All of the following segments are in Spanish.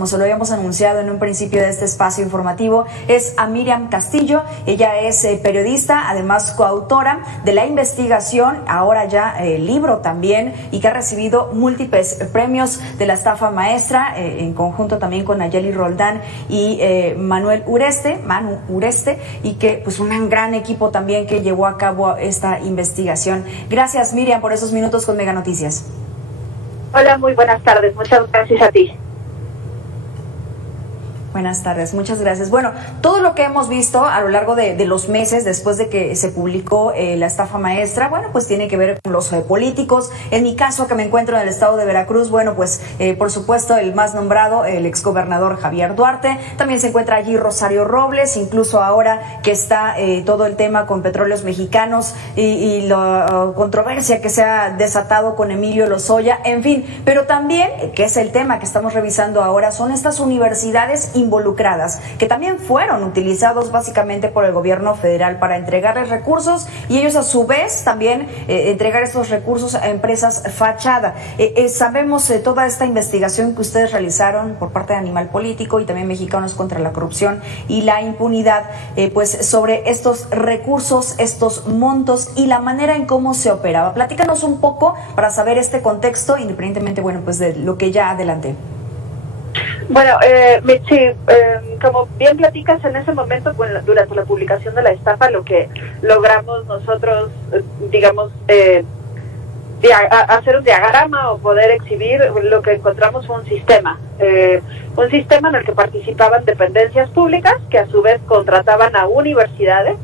Como se lo habíamos anunciado en un principio de este espacio informativo, es a Miriam Castillo. Ella es periodista, además coautora de la investigación, ahora ya libro también, y que ha recibido múltiples premios de la estafa maestra, en conjunto también con Nayeli Roldán y Manu Ureste, y que pues un gran equipo también que llevó a cabo esta investigación. Gracias, Miriam, por esos minutos con Mega Noticias. Hola, muy buenas tardes. Muchas gracias a ti. Buenas tardes, muchas gracias. Bueno, todo lo que hemos visto a lo largo de los meses después de que se publicó la estafa maestra, bueno, pues tiene que ver con los políticos. En mi caso, que me encuentro en el estado de Veracruz, bueno, pues por supuesto el más nombrado, el exgobernador Javier Duarte. También se encuentra allí Rosario Robles, incluso ahora que está todo el tema con Petróleos Mexicanos y la controversia que se ha desatado con Emilio Lozoya, en fin. Pero también, que es el tema que estamos revisando ahora, son estas universidades involucradas, que también fueron utilizados básicamente por el gobierno federal para entregarles recursos y ellos a su vez también entregar estos recursos a empresas fachada. Sabemos toda esta investigación que ustedes realizaron por parte de Animal Político y también Mexicanos contra la Corrupción y la Impunidad, pues sobre estos recursos, estos montos y la manera en cómo se operaba. Platícanos un poco para saber este contexto, independientemente, bueno, pues de lo que ya adelanté. Bueno, Mitzi, como bien platicas, en ese momento, durante la publicación de la estafa, lo que logramos nosotros, digamos, hacer un diagrama o poder exhibir, lo que encontramos fue un sistema en el que participaban dependencias públicas que a su vez contrataban a universidades,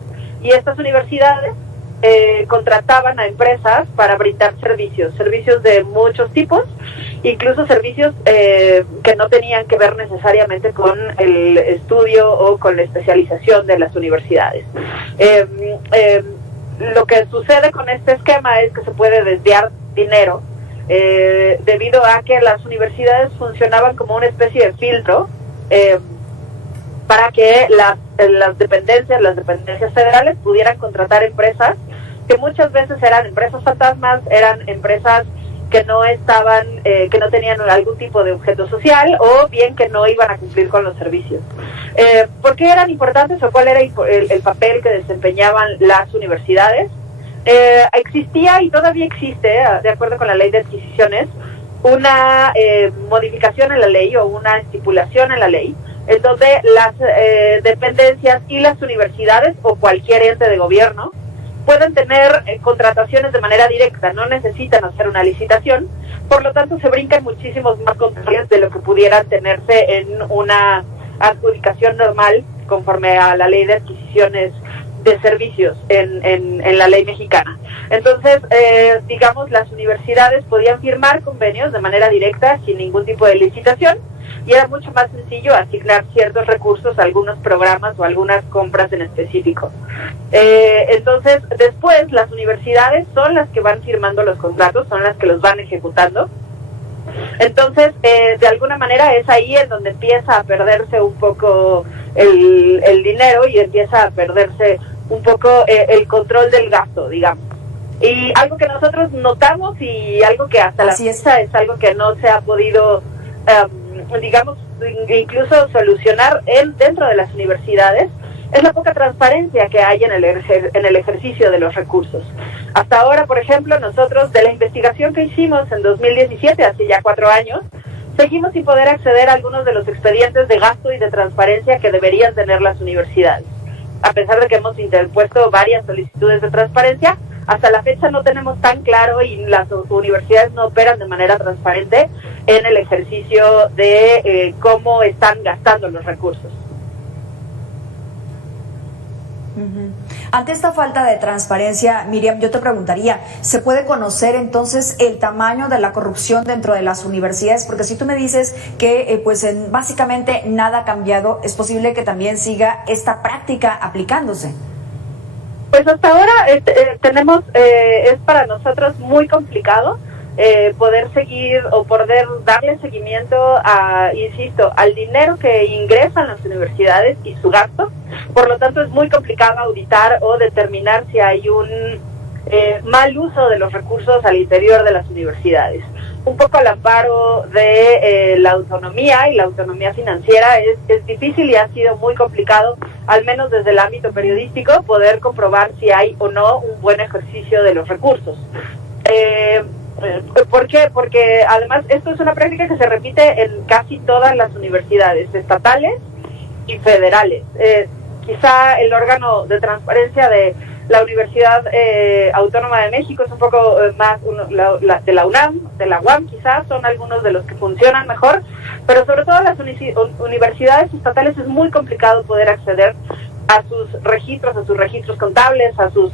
y estas universidades contrataban a empresas para brindar servicios de muchos tipos, incluso servicios que no tenían que ver necesariamente con el estudio o con la especialización de las universidades. Lo que sucede con este esquema es que se puede desviar dinero debido a que las universidades funcionaban como una especie de filtro para que las dependencias federales pudieran contratar empresas que muchas veces eran empresas fantasmas, eran empresas que no estaban, que no tenían algún tipo de objeto social, o bien que no iban a cumplir con los servicios. ¿Por qué eran importantes o cuál era el papel que desempeñaban las universidades? Existía y todavía existe, de acuerdo con la ley de adquisiciones, una modificación en la ley o una estipulación en la ley, en donde las dependencias y las universidades o cualquier ente de gobierno pueden tener contrataciones de manera directa, no necesitan hacer una licitación, por lo tanto se brincan muchísimos más controles de lo que pudieran tenerse en una adjudicación normal conforme a la ley de adquisiciones de servicios en la ley mexicana. Entonces, digamos, las universidades podían firmar convenios de manera directa sin ningún tipo de licitación, y era mucho más sencillo asignar ciertos recursos a algunos programas o algunas compras en específico. Entonces, después las universidades son las que van firmando los contratos, son las que los van ejecutando. Entonces, de alguna manera es ahí en donde empieza a perderse un poco el dinero y empieza a perderse un poco el control del gasto, digamos. Y algo que nosotros notamos y algo que hasta la fecha es algo que no se ha podido, digamos, incluso solucionar dentro de las universidades, es la poca transparencia que hay en el ejercicio de los recursos. Hasta ahora, por ejemplo, nosotros de la investigación que hicimos en 2017, hace ya 4 años, seguimos sin poder acceder a algunos de los expedientes de gasto y de transparencia que deberían tener las universidades. A pesar de que hemos interpuesto varias solicitudes de transparencia, hasta la fecha no tenemos tan claro y las universidades no operan de manera transparente en el ejercicio de cómo están gastando los recursos. Ante esta falta de transparencia, Miriam, yo te preguntaría, ¿se puede conocer entonces el tamaño de la corrupción dentro de las universidades? Porque si tú me dices que básicamente nada ha cambiado, ¿es posible que también siga esta práctica aplicándose? Pues hasta ahora tenemos, es para nosotros muy complicado poder seguir o poder darle seguimiento insisto, al dinero que ingresan las universidades y su gasto. Por lo tanto, es muy complicado auditar o determinar si hay un mal uso de los recursos al interior de las universidades. un poco al amparo de la autonomía, y la autonomía financiera es difícil y ha sido muy complicado, al menos desde el ámbito periodístico, poder comprobar si hay o no un buen ejercicio de los recursos. ¿Por qué? Porque además esto es una práctica que se repite en casi todas las universidades estatales y federales. Quizá el órgano de transparencia de la Universidad Autónoma de México es un poco más de la UNAM, de la UAM quizás, son algunos de los que funcionan mejor, pero sobre todo las universidades estatales es muy complicado poder acceder a sus registros contables, a sus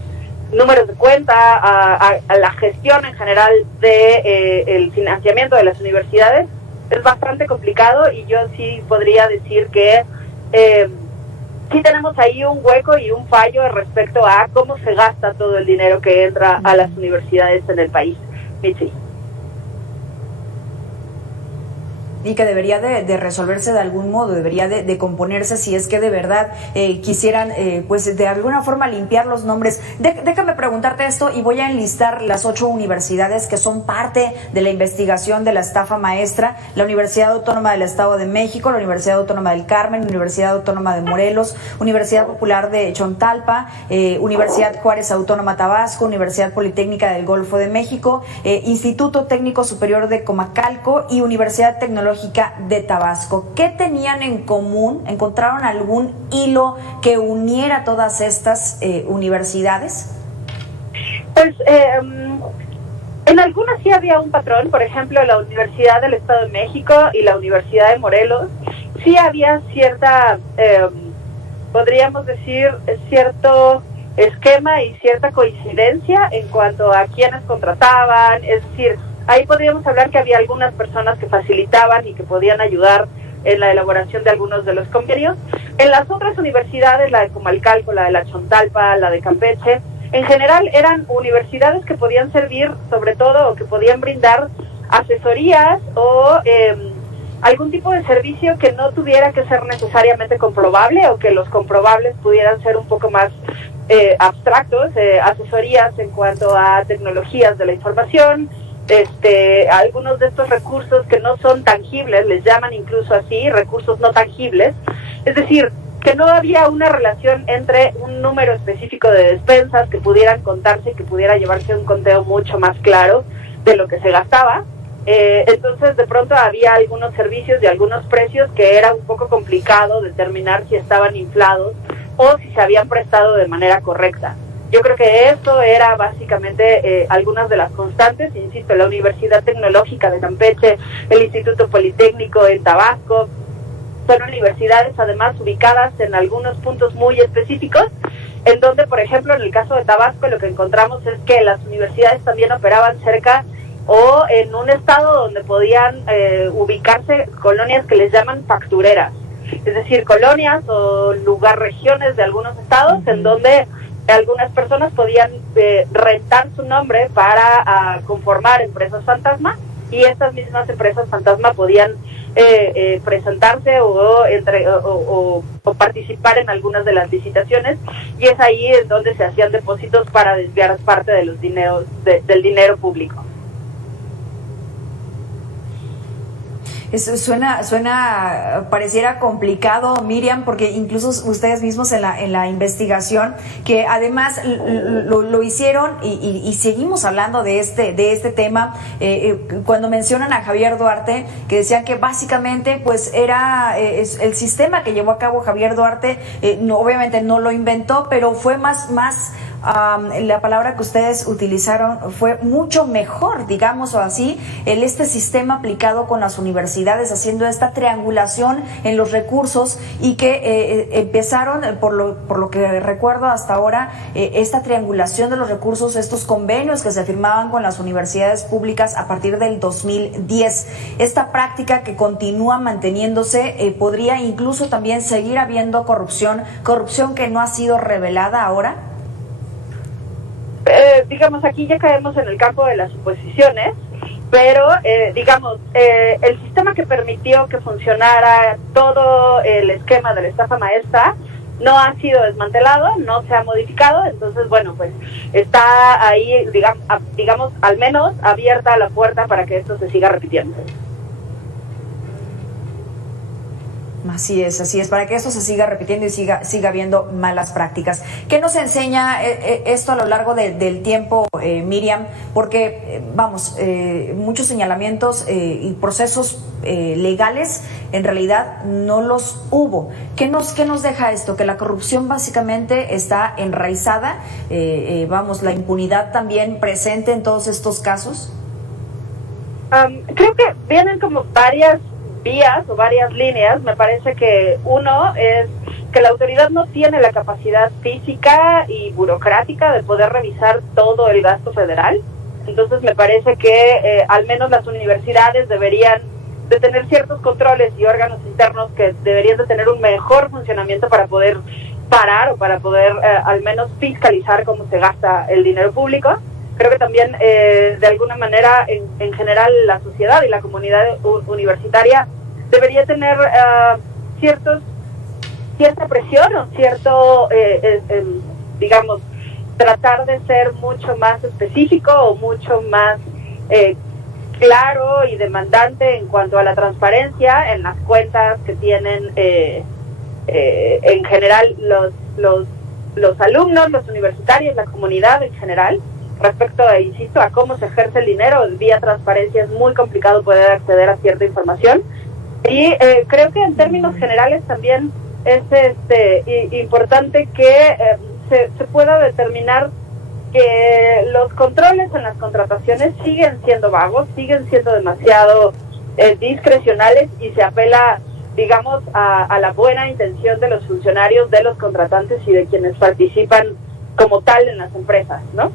números de cuenta, a la gestión en general de el financiamiento de las universidades. Es bastante complicado y yo sí podría decir que sí tenemos ahí un hueco y un fallo respecto a cómo se gasta todo el dinero que entra a las universidades en el país. Michi. Y que debería de resolverse de algún modo, debería de componerse si es que de verdad quisieran pues de alguna forma limpiar los nombres. Déjame preguntarte esto y voy a enlistar las 8 universidades que son parte de la investigación de la estafa maestra: la Universidad Autónoma del Estado de México, la Universidad Autónoma del Carmen, Universidad Autónoma de Morelos, Universidad Popular de Chontalpa, Universidad Juárez Autónoma Tabasco, Universidad Politécnica del Golfo de México, Instituto Técnico Superior de Comacalco y Universidad Tecnológica de Tabasco. ¿Qué tenían en común? ¿Encontraron algún hilo que uniera todas estas universidades? Pues en algunas sí había un patrón. Por ejemplo, la Universidad del Estado de México y la Universidad de Morelos sí había cierta, podríamos decir, cierto esquema y cierta coincidencia en cuanto a quienes contrataban. Es decir, ahí podríamos hablar que había algunas personas que facilitaban y que podían ayudar en la elaboración de algunos de los convenios. En las otras universidades, la de Comalcalco, la de la Chontalpa, la de Campeche, en general eran universidades que podían servir, sobre todo, o que podían brindar asesorías o algún tipo de servicio que no tuviera que ser necesariamente comprobable, o que los comprobables pudieran ser un poco más abstractos, asesorías en cuanto a tecnologías de la información, algunos de estos recursos que no son tangibles, les llaman incluso así, recursos no tangibles, es decir, que no había una relación entre un número específico de despensas que pudieran contarse y que pudiera llevarse un conteo mucho más claro de lo que se gastaba. Entonces de pronto había algunos servicios y algunos precios que era un poco complicado determinar si estaban inflados o si se habían prestado de manera correcta. Yo creo que eso era básicamente algunas de las constantes. Insisto, la Universidad Tecnológica de Campeche, el Instituto Politécnico en Tabasco, son universidades además ubicadas en algunos puntos muy específicos, en donde, por ejemplo, en el caso de Tabasco, lo que encontramos es que las universidades también operaban cerca o en un estado donde podían ubicarse colonias que les llaman factureras, es decir, colonias o regiones de algunos estados en donde algunas personas podían rentar su nombre para conformar empresas fantasma, y estas mismas empresas fantasma podían presentarse o participar en algunas de las licitaciones, y es ahí en donde se hacían depósitos para desviar parte de los dineros del dinero público. Suena, pareciera complicado, Miriam, porque incluso ustedes mismos en la investigación, que además lo hicieron y seguimos hablando de este tema, cuando mencionan a Javier Duarte, que decían que básicamente pues era el sistema que llevó a cabo Javier Duarte, obviamente no lo inventó, pero fue más la palabra que ustedes utilizaron fue mucho mejor, digamos o así, este sistema aplicado con las universidades, haciendo esta triangulación en los recursos, y que empezaron, por lo que recuerdo hasta ahora, esta triangulación de los recursos, estos convenios que se firmaban con las universidades públicas a partir del 2010. Esta práctica que continúa manteniéndose, podría incluso también seguir habiendo corrupción que no ha sido revelada ahora. Digamos, aquí ya caemos en el campo de las suposiciones, pero digamos, el sistema que permitió que funcionara todo el esquema de la estafa maestra no ha sido desmantelado, no se ha modificado, entonces bueno, pues está ahí, digamos, al menos abierta la puerta para que esto se siga repitiendo. Así es, para que esto se siga repitiendo y siga habiendo malas prácticas. ¿Qué nos enseña esto a lo largo del tiempo, Miriam? Porque, muchos señalamientos y procesos legales, en realidad no los hubo. ¿Qué nos deja esto? Que la corrupción básicamente está enraizada, la impunidad también presente en todos estos casos. Creo que vienen como varias vías o varias líneas. Me parece que uno es que la autoridad no tiene la capacidad física y burocrática de poder revisar todo el gasto federal. Entonces me parece que al menos las universidades deberían de tener ciertos controles y órganos internos que deberían de tener un mejor funcionamiento para poder parar o para poder al menos fiscalizar cómo se gasta el dinero público. Creo que también, de alguna manera, en general, la sociedad y la comunidad universitaria debería tener cierta presión o cierto, tratar de ser mucho más específico o mucho más claro y demandante en cuanto a la transparencia en las cuentas que tienen en general los alumnos, los universitarios, la comunidad en general. Respecto, insisto, a cómo se ejerce el dinero, vía transparencia es muy complicado poder acceder a cierta información. Y creo que en términos generales también es importante que se pueda determinar que los controles en las contrataciones siguen siendo vagos, siguen siendo demasiado discrecionales y se apela, digamos, a la buena intención de los funcionarios, de los contratantes y de quienes participan como tal en las empresas, ¿no?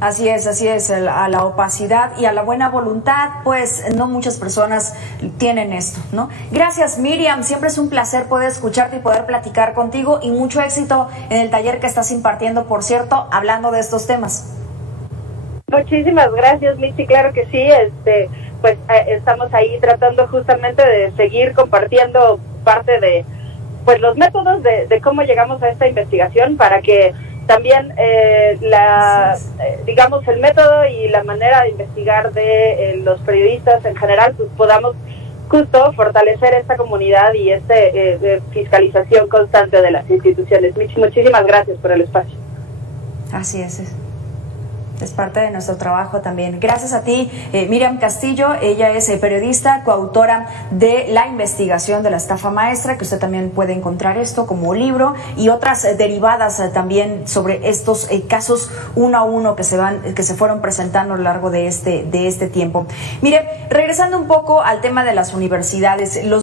Así es, a la opacidad y a la buena voluntad, pues no muchas personas tienen esto, ¿no? Gracias, Miriam, siempre es un placer poder escucharte y poder platicar contigo, y mucho éxito en el taller que estás impartiendo, por cierto, hablando de estos temas. Muchísimas gracias, Mitzi, claro que sí, pues estamos ahí tratando justamente de seguir compartiendo parte de pues los métodos de cómo llegamos a esta investigación, para que también digamos, el método y la manera de investigar de los periodistas en general, pues podamos justo fortalecer esta comunidad y fiscalización constante de las instituciones. Muchísimas gracias por el espacio. Así es parte de nuestro trabajo también. Gracias a ti, Miriam Castillo. Ella es periodista, coautora de La investigación de la estafa maestra, que usted también puede encontrar esto como libro, y otras derivadas también sobre estos casos uno a uno que se fueron presentando a lo largo de este tiempo. Mire, regresando un poco al tema de las universidades,